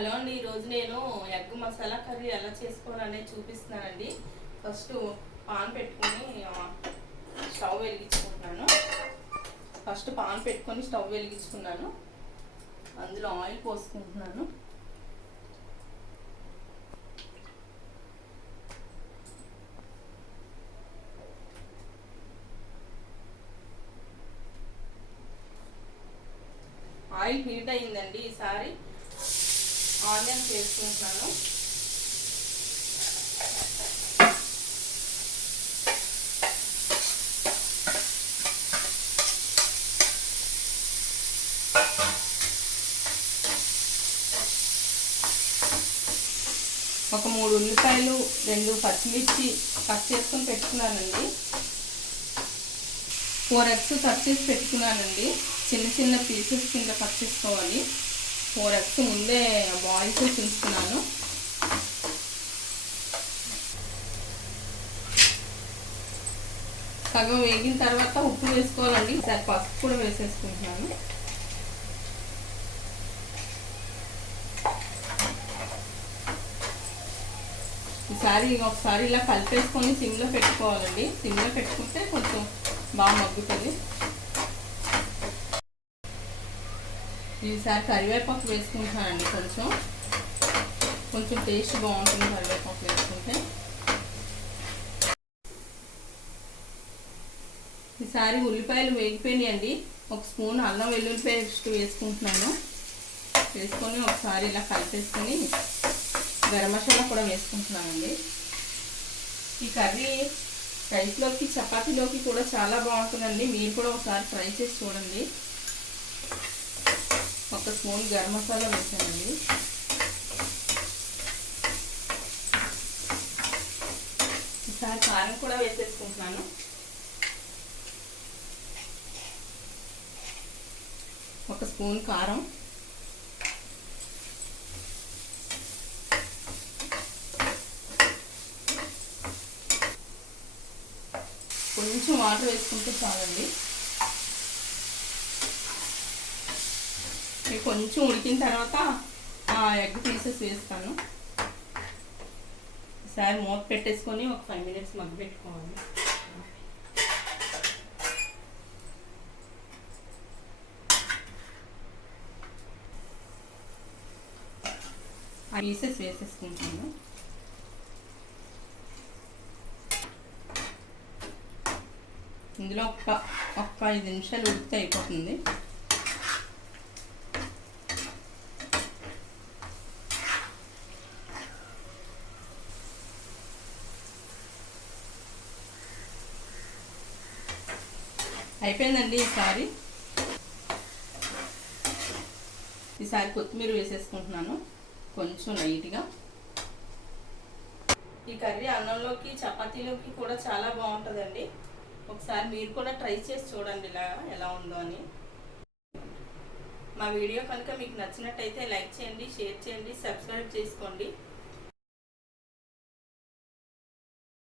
Hello అండి, ఈరోజు నేను ఎగ్ మసాలా కర్రీ ఎలా చేసుకోవాలనేది చూపిస్తున్నానండి. ఫస్ట్ పాన్ పెట్టుకొని స్టవ్ వెలిగించుకుంటున్నాను. అందులో ఆయిల్ పోసుకుంటున్నాను. ఆయిల్ హీట్ అయిందండి. ఈసారి ఆనియన్స్ వేసుకుంటున్నాను. ఒక 3 ఉల్లిపాయలు 2 పచ్చిమిర్చి కట్ చేసుకొని పెట్టుకున్నానండి. 4 ఎగ్స్ కట్ చేసి పెట్టుకున్నానండి. చిన్న చిన్న పీసెస్ కింద కట్ చేసుకోవాలి. 4 ఎగ్స్ ముందే బాయిల్ చేసి ఉంచుకున్నాను. సగం వేగిన తర్వాత ఉప్పు వేసుకోవాలండి. ఈసారి పసుపు కూడా వేసేసుకుంటున్నాను. ఒకసారి ఇలా కలిపేసుకొని సిమ్లో పెట్టుకోవాలండి. సిమ్లో పెట్టుకుంటే కొంచెం బాగా మగ్గుతుంది. ఈసారి కరివేపాకు వేసుకుంటానండి. కొంచెం టేస్ట్ బాగుంటుంది కరివేపాకు వేసుకుంటే. ఈసారి ఉల్లిపాయలు వేగిపోయినాయండి. 1 స్పూన్ అల్లం వెల్లుల్లి పేస్ట్ వేసుకుంటున్నాను. వేసుకొని ఒకసారి ఇలా కలిపేసుకొని గరం మసాలా కూడా వేసుకుంటున్నానండి. ఈ కర్రీ రైస్లోకి చపాతీలోకి కూడా చాలా బాగుంటుందండి. మీరు కూడా ఒకసారి ట్రై చేసి చూడండి. 1 స్పూన్ గరం మసాలా వేసానండి. ఈసారి కారం కూడా వేసేసుకుంటున్నాను. 1 స్పూన్ కారం, కొంచెం వాటర్ వేసుకుంటే చాలండి. కొంచెం ఉడికిన తర్వాత ఎగ్ పీసెస్ వేస్తాను. ఈసారి మూత పెట్టేసుకొని ఒక 5 మినిట్స్ మగ్గబెట్టుకోవాలి. ఆ పీసెస్ వేసేసుకుంటాను. ఇందులో ఒక్క 5 నిమిషాలు ఉడికితే అయిపోతుంది. అయిపోయిందండి. ఈసారి కొత్తిమీర వేసేసుకుంటున్నాను కొంచెం లైట్గా. ఈ కర్రీ అన్నంలోకి చపాతీలోకి కూడా చాలా బాగుంటుందండి. ఒకసారి మీరు కూడా ట్రై చేసి చూడండి ఎలా ఉందో అని. మా వీడియో కనుక మీకు నచ్చినట్టయితే లైక్ చేయండి, షేర్ చేయండి, సబ్స్క్రైబ్ చేసుకోండి.